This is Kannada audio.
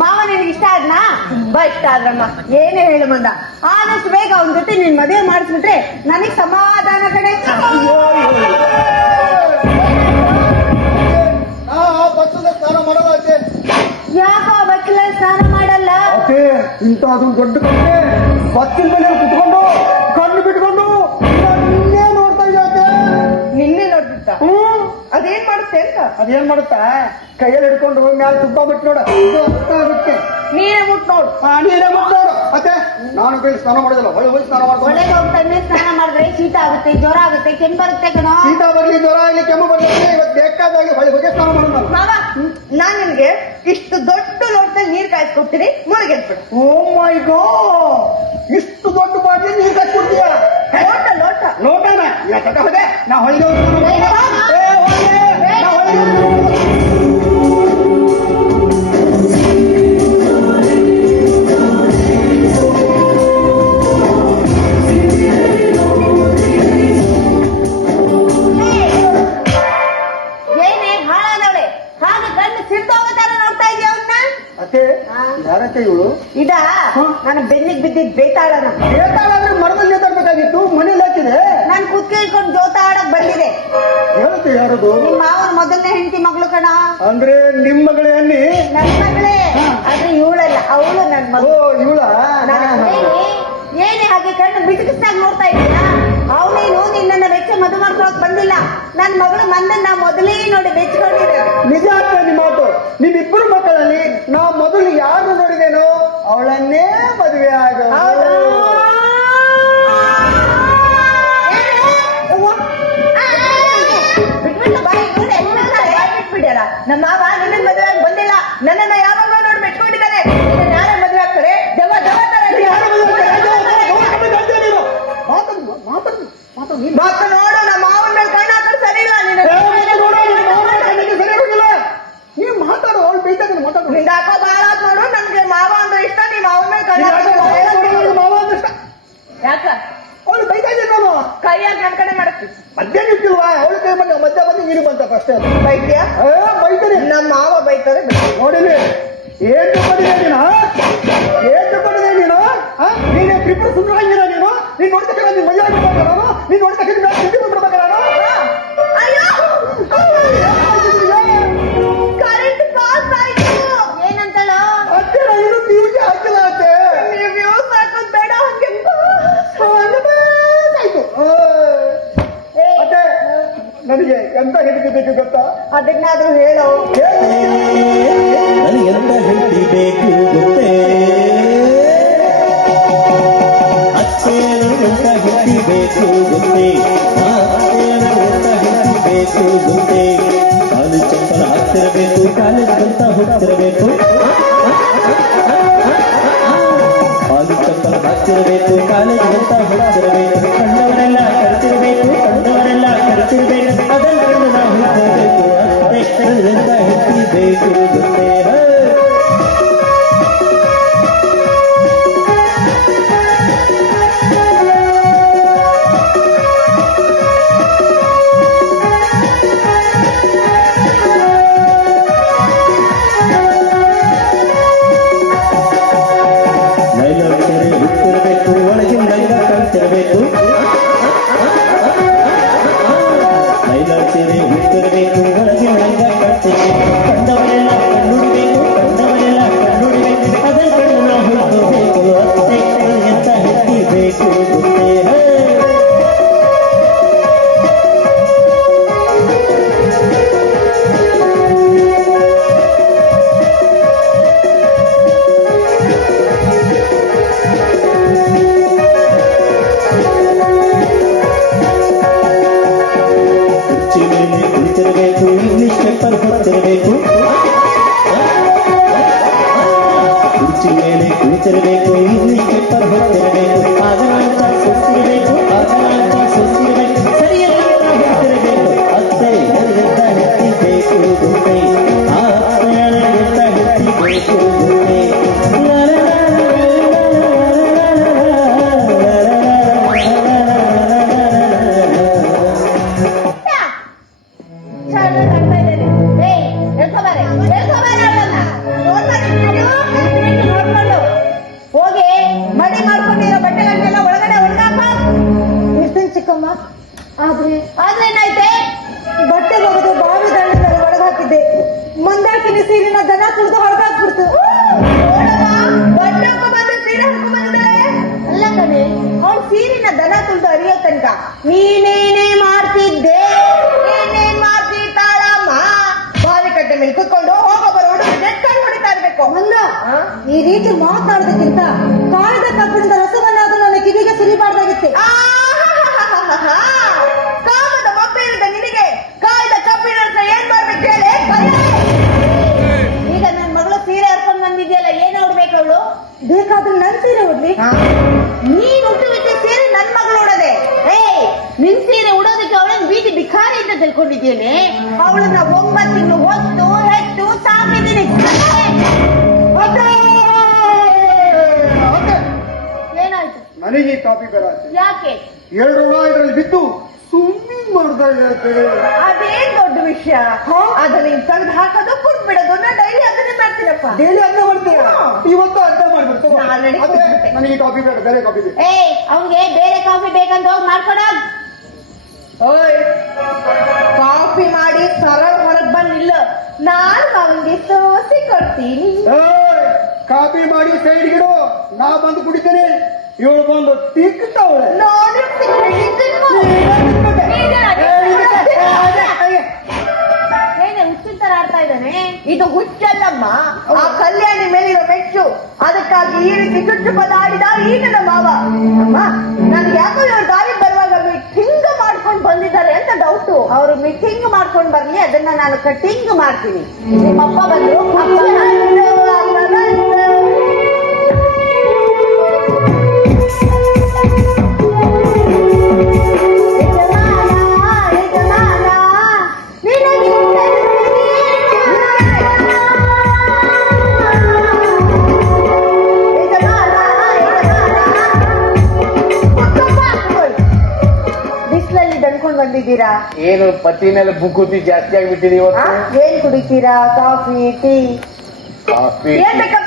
ಮಾವ ನಿನಗೆ ಇಷ್ಟ ಆದ್ನಾ? ಇಷ್ಟ ಆದ್ರಮ್ಮ. ಏನೇ ಹೇಳು ಮಂದ, ಆದಷ್ಟು ಬೇಗ ಅವನ ಜೊತೆ ನೀನ್ ಮದುವೆ ಮಾಡಿಸ್ಬಿಟ್ರೆ ನನಗ್ ಸಮಾಧಾನ ಕಡೆ. ಸ್ನಾನ ಮಾಡಲ್ಲ ಆಚೆ. ಯಾಕೋ ಬಚ್ಚಲಲ್ಲಿ ಸ್ನಾನ ಮಾಡಲ್ಲ? ಇಂತ ಅದು ದೊಡ್ಡ ಕಟ್ಟೆ ಬಚ್ಚಿನ ಮೇಲೆ ಕುತ್ಕೊಂಡು ಕಣ್ಣು ಬಿಟ್ಕೊಂಡು ನಿನ್ನೆ ನೋಡ್ತಾ ಇದ್ದಾಕೆ. ನಿನ್ನೆ ನೋಡ್ಬಿಟ್ಟ? ಅದೇನ್ ಮಾಡುತ್ತೆ ಅಂತ? ಅದೇನ್ ಮಾಡುತ್ತಾ, ಕೈಯಲ್ಲಿ ಹಿಡ್ಕೊಂಡು ಮ್ಯಾಲ ತುಪ್ಪ ಬಿಟ್ಟು ನೋಡ, ಆಗುತ್ತೆ. ನೀನೇ ಮುಟ್ ನೋಡು. ನೀನೇ ಮುಟ್ ನೋಡು. ಮತ್ತೆ ನಾನು ಕೈ ಸ್ನಾನ ಮಾಡೋದಿಲ್ಲ, ಒಳ್ಳೆ ಹೋಗಿ ಸ್ನಾನ ಮಾಡ್ಕೊಂಡು. ಒಳಗೆ ಹೋಗ್ತಾನೆ ಸ್ನಾನ ಮಾಡಿದ್ರೆ ಶೀತ ಆಗುತ್ತೆ, ಜ್ವರ ಆಗುತ್ತೆ, ಕೆಮ್ಮು ಬರುತ್ತೆ ಕಣೋ. ಶೀತ ಬರ್ಲಿ, ಜ್ವರ ಆಗಲಿ, ಕೆಮ್ಮು ಬರ್ಲಿ, ಇವತ್ತು ಬೇಕಾದಾಗಿ ಹೊಳೆ ಹೋಗಿ ಸ್ನಾನ ಮಾಡೋದು. ಮಾವ, ನಾನ್ ನಿನ್ಗೆ ಇಷ್ಟು ದೊಡ್ಡ ಲೋಟದಲ್ಲಿ ನೀರ್ ಕಾಯಿಸ್ಕೊಡ್ತೀನಿ, ಮುಳುಗೆದ್ಬಿಡು. ಓ ಮೈ ಗಾಡ್, ಇಷ್ಟು ದೊಡ್ಡ ಬಾಟ್ಲಿ ನೀರು ಕಟ್ಕೊಡ್ತೀಯ? ಲೋಟ ಲೋಟ ಲೋಟನ ಹೋದೆ ನಾ ಹೊಳಿಗೆ ಏನೇ ಹಾಳಾದವಳೆ, ಹಾಗೆ ಕಣ್ಣು ಸಿಡ್ದೋಗತಾರ ನೋಡ್ತಾ ಇದೀಯ ಅವನ್ನ? ಅತ್ತೆ ಯಾರತ್ತೆ ಇವಳು? ಇದ ನನ್ನ ಬೆನ್ನಿಗೆ ಬಿದ್ದಿದ್ ಬೇತಾಳನ. ಬೇತಾಳಂದ್ರೆ ಮರದಲ್ಲಿ ನೇತಾಡ್ಬೇಕಾಗಿತ್ತು, ಮನೇಲಿ ಹಾಕಿದೆ. ನಾನ್ ಕುತ್ಕೊಂಡು ಜೋತ ಆಡಕ್ ಬಂದಿದೆ. ಹೇಳುತ್ತೆ ಯಾರದು? ನಿಮ್ ಮಾವನ ಮೊದಲನೇ ಹೆಂಡತಿ ಮಗಳು ಕಣ. ಅಂದ್ರೆ ನಿಮ್ ಮಗಳೇ ಅನ್ನಿ? ನನ್ ಮಗಳೇ, ಆದ್ರೆ ಇವಳಲ್ಲ, ಅವಳು ನನ್ ಮಗಳು. ಇವಳ? ಏನೇ ಹಾಗೆ ಕಣ್ಣು ಬಿಸಿಕಿಸ್ದಾಗ ನೋಡ್ತಾ ಇದೀಯ? ಅವನೇನು ನಿನ್ನ ವೆಚ್ಚ ಮದು ಮಾಡ್ಕೊಳಕ್ ಬಂದಿಲ್ಲ. ನನ್ ಮಗಳು ಮಂದನ್ನ ಮೊದಲೇ ನೋಡಿ ಬೆಚ್ಕೊಂಡಿದ್ದೆ. ನಿಜ ಆಗ್ತದೆ ನಿಮ್ಮ ಮಾತು. ನಿಮ್ಮಿಬ್ಬರು ಮಕ್ಕಳಲ್ಲಿ ನಾ ಮೊದಲು ಯಾರು ನೋಡಿದೇನೋ ಅವಳನ್ನೇ ಮದುವೆ ಆಗ. ಬಿಟ್ಬಿಡ್ಯಾರ. ನಮ್ಮ ಮಾವ ನಿನ್ನ ಮದುವೆ ಆಗಿ ಬಂದಿಲ್ಲ, ನನ್ನನ್ನ ಯಾವಾಗ ನೋಡಿ ಬೆಚ್ಕೊಂಡಿದ್ದಾನೆ. ಯಾರ ಮದುವೆ ಆಗ್ತಾರೆ? ಜವ ಜವ ತರ ಮಾತು ನೋಡು. ನಮ್ಮ ಮಾವನ ಮೇಲೆ ಕಣ್ಣು ಹಾಕೋದು ಸರಿ ಇಲ್ಲ. ನೀವು ಮಾತಾಡು, ಅವಳು ಬೈತಾಗ ಮಾತಾಡು. ನಿಂದ ಹಾಕೋ ಬಾಳ ನೋಡು. ನನ್ಗೆ ಮಾವ ಅಂದ್ರೆ ಇಷ್ಟ, ನೀ ಮಾವನ ಮೇಲೆ ಕಣ್ಣು ಮಾವ ಅಂದ್ರೆ ಇಷ್ಟ. ಯಾಕ ಅವಳು ಬೈತಾ ಇದ್ದೀನಿ ನಾನು. ಕೈಯಾಗ ನನ್ ಕಡೆ ಮಾಡಕ್ತಿ ಮಧ್ಯ ನಿಂತಿಲ್ವಾ? ಅವಳು ಕೈ ಬಂದ ಮಧ್ಯ ಬಂದು ನೀರು ಬಂತಪ್ಪ ಅಷ್ಟೇ. ಬೈತೀಯ? ಬೈತಾರೆ. ನಮ್ಮ ಮಾವ ಬೈತಾರೆ. ನೋಡಿಲಿ ಏನ್ ತಗೊಂಡಿದೆ ನೀನು? ಏನ್ ತಗೊಂಡಿದೆ ನೀನು? ನೀನೇ ಪ್ರಿಪೇರ್ ಸುಂದರ ಹಂಗಿರ ನೀನು. ನೀನ್ ನೋಡ್ತಕ್ಕ ನೀನ್ ಮಜಾ ಆಗಿರ್ಬೇಕು ನಾನು. ನೀನ್ ನೋಡ್ತಕ್ಕ ಬಿಡ್ಬೇಕು ನಾನು. ಕರೆಂಟ್ ಪಾಸ್ ಆಯ್ತು. ಏನಂತಲ್ಲ ಅತ್ತೆ ಇದು ಫ್ಯೂಜ್ ಹಾಕಿಲ್ಲ ಅತ್ತೆ. ನೀವು ಯೂಸ್ ಹಾಕೋದ್ ಬೇಡ. ಹಂಗೆ ಆಯ್ತು ಅತ್ತೆ. ನನಗೆ ಎಂತ ಹಿಡಿದಿಬೇಕು ಗೊತ್ತಾ? ಅದನ್ನಾದ್ರೂ ಹೇಳೋ. ನನಗೆಂತ ಹಿಡಿಬೇಕು ಗೊತ್ತೇ? ಅತ್ತೆ ನನಗೆಂತ ಹಿಡಿಬೇಕು ಗೊತ್ತೇ? ಎಂತ ಹಿಡಿಬೇಕು ಗೊತ್ತೇ? ಕಾಲು ಚಪ್ಪಲ ಹಾಕ್ತಿರಬೇಕು, ಕಾಲೇಜ್ಗಂತ ಹೋಗ್ತಿರಬೇಕು. ಕಾಲು ಚಪ್ಪಲ ಹಾಕ್ತಿರಬೇಕು, ಕಾಲೇಜ್ಗಂತ ಹೋಗ್ತಿರಬೇಕು. ಕಂಡವರೆಲ್ಲ ಕರ್ತಿರ್ಬೇಕು, ಕಂಡವರೆಲ್ಲ ಕರ್ತಿರ್ಬೇಕು. ಅದನ್ನು ನಾವು ಹೋಗ್ತಿರ್ಬೇಕು. ಅತ್ತೆ ನನಗೆಂತ ಹಿಡಿಬೇಕು ಗೊತ್ತೇ? ಕುರ್ಚಿ ಮೇಲೆ ಕುಳಿತಿರಬೇಕು, ಇಂಗ್ಲಿಷ್ ಪೇಪರ್ ಹೊತ್ತಿರಬೇಕು. ಆಗಲ್ಲ ಸುತ್ತಿರಬೇಕು, ಆಗಲ್ಲ ಸುತ್ತಿರಬೇಕು. ಸರಿಯಾಗಿ ಹೊತ್ತಿರಬೇಕು. ಅತ್ತೆ ನನಗೆಂತ ಹೆತ್ತಿಬೇಕು ಗೊತ್ತೇ? ಆ ಅತ್ತೆ ನನಗೆಂತ ಹೆತ್ತಿಬೇಕು ಗೊತ್ತೇ? ಹೇಳ್ಕೊ ಬಾರೆ, ಹೇಳ್ಕೊ ಬಾರೆ. ಆದ್ರೆ ಏನಾಯ್ತೆ? ಬಟ್ಟೆ ಒಗೆದು ಬಾವಿ ದಂಡದಲ್ಲಿ ಒಳಗೆ ಹಾಕಿದ್ದೆ. ಮಂದಾಕಿನಿ ಸೀರಿನ ದನ ತುಳಿದು ಹೊರಗಾಕ್ಬಿಡ್ತು. ಬಟ್ಟೆ ಬಂದು ಸೀರೆ ಹಾಕೊಂಡ್ ಬಂದಿದ್ದಾಳೆ. ಅಲ್ಲ ಕಣೆ, ಅವ್ಳು ಸೀರಿನ ದನ ತುಳಿದು ಅರಿಯೋ ತನಕ ನೀನೇನೇ ಮಾಡ್ತಿದ್ದೆ, ನೀನೇನ್ ಮಾಡ್ತಿದ್ದಾಳಮ್ಮ? ಬಾವಿ ಕಟ್ಟೆ ಮೇಲೆ ಕುತ್ಕೊಂಡು ಹೋಗೋ ಬರೋ ಹುಡುಗ ಕಣ್ಣು ಹೊಡಿತಾ ಇರ್ಬೇಕು. ಮಂದ, ಈ ರೀತಿ ಮಾತನಾಡೋದಕ್ಕಿಂತ ಕಾಯ್ದ ಕಬ್ಬಿಣದ ರಸವನ್ನಾದ್ರೂ ನನ್ನ ಕಿವಿಗೆ ಸುರಿಬಾರ್ದಾಗಿತ್ತೆ. ಕಾಮದ ಮಬ್ಬೆಯಿಂದ ನಿನಗೆ ಕಾಯ್ದ ಕಬ್ಬಿಣ ಏನ್ ಮಾಡ್ಬೇಕು ಹೇಳಿ? ಈಗ ನನ್ ಮಗಳು ಸೀರೆ ಹರ್ಕೊಂಡ್ ಬಂದಿದ್ಯಲ್ಲ, ಏನ್ ನೋಡ್ಬೇಕು ಅವಳು? ಬೇಕಾದ್ರೆ ನನ್ ಸೀರೆ ಉಡ್ಲಿ. ನೀನ್ ಹುಟ್ಟುವಿದ್ದ ಸೀರೆ ನನ್ ಮಗಳು ಉಡೋದೆ. ನಿನ್ ಸೀರೆ ಉಡೋದಕ್ಕೆ ಅವಳನ್ನ ಬೀದಿ ಬಿಖಾರಿ ಅಂತ ತಿಳ್ಕೊಂಡಿದ್ದೇನೆ. ಅವಳನ್ನ 9 ತಿಂಗಳು ಹೊತ್ತು ಹೆತ್ತು ಸಾಕಿದ್ದೀನಿ. ಏನಾಯ್ತು? ನನಗೆ ಈ ಕಾಪಿ ಬೇಡ ಆಚೆ. ಯಾಕೆ? 2 ಋಣ ಇದರಲ್ಲಿ ಬಿದ್ದು ಸ್ವಿಮ್ಮಿಂಗ್ ಮಾಡ್ತಾ ಇದ್ದಾರೆ. ಅದೇನ್ ದೊಡ್ಡ ವಿಷಯ. ಅದನ್ನ ನೀನ್ ತೆಗೆದು ಹಾಕೋದು ಕುಡ್ ಬಿಡೋದು. ನಾ ಡೈಲಿ ಅದನ್ನೇ ಮಾಡ್ತೀನಪ್ಪ. ಡೈಲಿ ಅರ್ಥ ಮಾಡ್ತೀಯ? ಇವತ್ತು ಅರ್ಥ ಮಾಡ್ಬಿಡ್ತು. ನಾನ್ ನಡಿ ಅದೇ, ಕೊಟ್ಬಿಟ್ಟೆ. ನನಗೆ ಈ ಕಾಪಿ ಬೇಡ, ಬೇರೆ ಕಾಪಿ ಬೇಕು. ಅವ್ನಿಗೆ ಬೇರೆ ಕಾಫಿ ಬೇಕಂತ ಹೋಗಿ ಮಾಡ್ಕೊಡ. ಕಾಫಿ ಮಾಡಿ ಸರಳ ಹೊರಗ್ ಬಂದಿಲ್ಲ. ನಾನು ಅವನಿಗೆ ಸೋಸಿ ಕೊಡ್ತೀನಿ. ಏಯ್, ಕಾಪಿ ಮಾಡಿ ಸೈಡ್ಗಿಡು, ನಾ ಬಂದು ಕುಡಿತೇನೆ. ಇವಳು ಬಂದು ತಿಕ್ಕವಳೆ. ನೋಡಿ ಏನೇ ಹುಚ್ಚಿನ ತರ ಆಡ್ತಾ ಇದ್ದಾನೆ. ಇದು ಹುಚ್ಚಲ್ಲಮ್ಮ, ಆ ಕಲ್ಯಾಣಿ ಮೇಲಿರೋ ಮೆಚ್ಚು. ಅದಕ್ಕಾಗಿ ಈ ರೀತಿ ಚುಚ್ಚು ಪದ ಆಡಿದ ಈ ನನ್ನ ಮಾವ. ಅಮ್ಮ, ನನ್ಗೆ ಯಾಕೋ ಇವ್ರ ದಾರಿ ಬರುವಾಗ ಮೀಟಿಂಗ್ ಮಾಡ್ಕೊಂಡು ಬಂದಿದ್ದಾರೆ ಅಂತ ಡೌಟು. ಅವರು ಮೀಟಿಂಗ್ ಮಾಡ್ಕೊಂಡು ಬರ್ಲಿ, ಅದನ್ನ ನಾನು ಕಟಿಂಗ್ ಮಾಡ್ತೀನಿ. ನಿಮ್ಮಪ್ಪ ಬಂದ್ರು. ಬಿಸಿಲಲ್ಲಿ ದಣ್ಕೊಂಡ್ ಬಂದಿದ್ದೀರಾ? ಏನು ಪತಿ ಮೇಲೆ ಬುಕ್ಕುತಿ ಜಾಸ್ತಿ ಆಗ್ಬಿಟ್ಟಿದೆ ಇವತ್ತು. ಏನ್ ಕುಡಿತೀರಾ? Coffee, tea? ಕಾಫಿ ಏನ್ ಬೇಕಾ